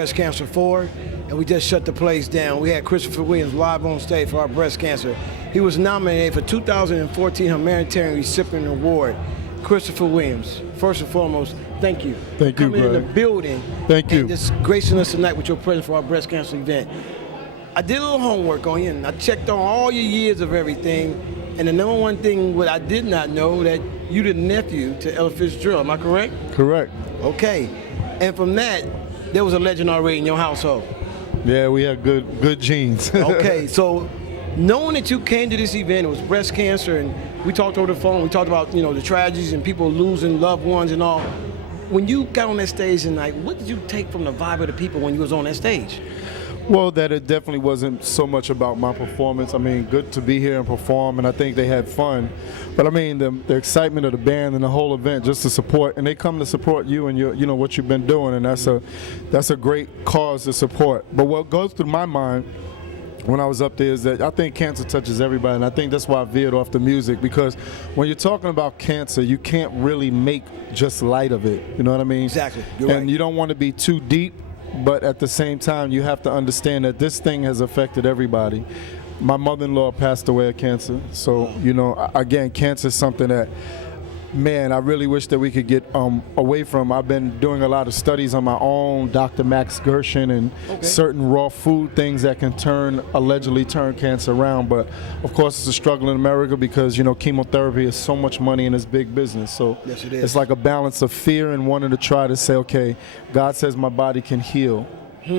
breast cancer forward, and we just shut the place down. We had Christopher Williams live on stage for our breast cancer. He was nominated for 2014 Humanitarian Recipient Award. Christopher Williams, first and foremost, thank you. Thank you, coming in the building. Thank you. And just gracing us tonight with your presence for our breast cancer event. I did a little homework on you, and I checked on all your years of everything. And the number one thing what I did not know, that you the nephew to Ella Fitzgerald. Am I correct? Correct. Okay. And from that, there was a legend already in your household. Yeah, we had good genes. Okay, so knowing that you came to this event, it was breast cancer, and we talked over the phone, we talked about, you know, the tragedies and people losing loved ones and all. When you got on that stage tonight, what did you take from the vibe of the people when you was on that stage? Well, that it definitely wasn't so much about my performance. I mean, good to be here and perform, and I think they had fun. But I mean, the excitement of the band and the whole event, just to support, and they come to support you and your, you know, what you've been doing, and that's a great cause to support. But what goes through my mind when I was up there is that I think cancer touches everybody, and I think that's why I veered off the music, because when you're talking about cancer, you can't really make just light of it. You know what I mean? Exactly. You're right. And you don't want to be too deep. But at the same time, you have to understand that this thing has affected everybody. My mother-in-law passed away of cancer. So, you know, again, cancer is something that, man, I really wish that we could get away from. I've been doing a lot of studies on my own, Dr. Max Gershon, and certain raw food things that can allegedly turn cancer around. But of course, it's a struggle in America because, you know, chemotherapy is so much money and it's big business. So yes, it is. It's like a balance of fear and wanting to try to say, okay, God says my body can heal.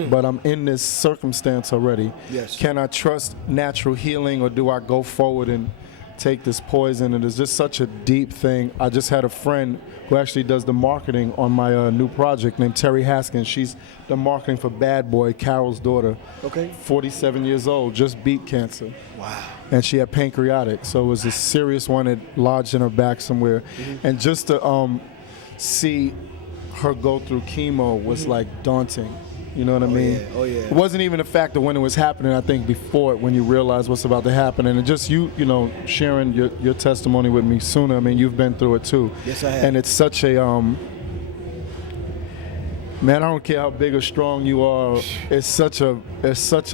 But I'm in this circumstance already. Yes. Can I trust natural healing, or do I go forward and take this poison? And it's just such a deep thing. I just had a friend who actually does the marketing on my new project named Terry Haskins. She's the marketing for Bad Boy, Carol's daughter. Okay. 47 years old, just beat cancer. Wow. And she had pancreatic, so it was a serious one. It lodged in her back somewhere. And just to see her go through chemo was like daunting. You know what I mean? Yeah. Oh, yeah. It wasn't even the fact of when it was happening. I think before it, when you realize what's about to happen, and it just you know, sharing your testimony with me sooner. I mean, you've been through it too. Yes, I have. And it's such a man. I don't care how big or strong you are. It's such a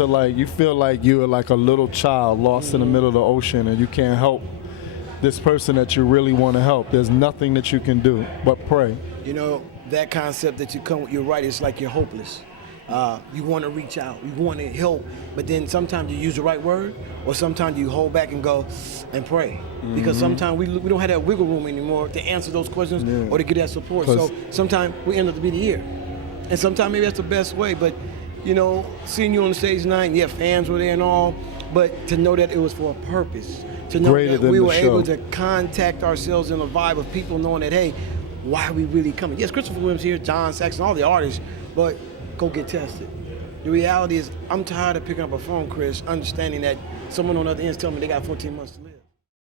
like, you feel like you are like a little child lost in the middle of the ocean, and you can't help this person that you really want to help. There's nothing that you can do but pray. You know, that concept that you come with, you're right. It's like you're hopeless. You want to reach out, you want to help, but then sometimes you use the right word, or sometimes you hold back and go and pray. Because sometimes we don't have that wiggle room anymore to answer those questions or to get that support. So sometimes we end up to be the ear. And sometimes maybe that's the best way. But, you know, seeing you on the stage tonight, yeah, fans were there and all, but to know that it was for a purpose. To know that we were able to contact ourselves in a vibe of people knowing that, hey, why are we really coming? Yes, Christopher Williams here, John Saxon, all the artists, but go get tested. The reality is, I'm tired of picking up a phone, Chris, understanding that someone on the other end is telling me they got 14 months to live.